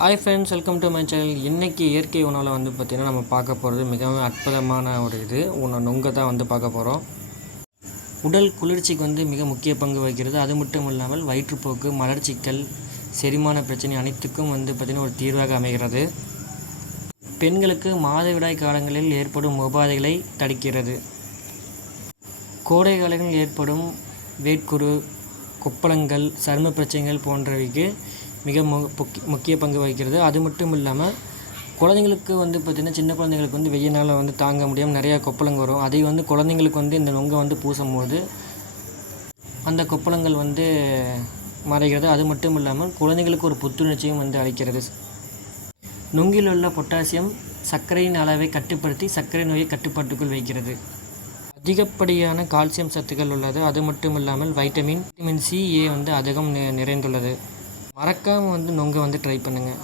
Hi friends, welcome to my channel. இன்றைக்கி இயற்கை உணவில் பார்த்திங்கன்னா நம்ம பார்க்க போகிறது மிகவும் அற்புதமான ஒரு நொங்கை தான் பார்க்க போகிறோம். உடல் குளிர்ச்சிக்கு மிக முக்கிய பங்கு வகிக்கிறது. அது மட்டும் இல்லாமல் வயிற்றுப்போக்கு, மலர்ச்சிக்கல், செரிமான பிரச்சனை அனைத்துக்கும் பார்த்திங்கன்னா ஒரு தீர்வாக அமைகிறது. பெண்களுக்கு மாதவிடாய் காலங்களில் ஏற்படும் உபாதைகளை தடுக்கிறது. கோடை காலங்களில் ஏற்படும் வேட்குரு, கொப்பளங்கள், சரும பிரச்சனைகள் போன்றவைக்கு மிக முக்கிய பங்கு வகிக்கிறது. அது மட்டும் இல்லாமல் குழந்தைங்களுக்கு பார்த்திங்கன்னா சின்ன குழந்தைங்களுக்கு வெயினால் தாங்க முடியாமல் நிறையா கொப்பளங்கள் வரும். அதை குழந்தைங்களுக்கு இந்த நொங்கை பூசும்போது அந்த கொப்பளங்கள் மறைகிறது. அது மட்டும் இல்லாமல் குழந்தைங்களுக்கு ஒரு புத்துணர்ச்சியும் அளிக்கிறது. நொங்கில் உள்ள பொட்டாசியம் சர்க்கரையின் அளவை கட்டுப்படுத்தி சர்க்கரை நோயை கட்டுப்பாட்டுக்குள் வைக்கிறது. அதிகப்படியான கால்சியம் சத்துக்கள் உள்ளது. அது மட்டும் இல்லாமல் வைட்டமின் சி, ஏ அதிகம் நிறைந்துள்ளது. மறக்காமல் நொங்கை ட்ரை பண்ணுங்கள்.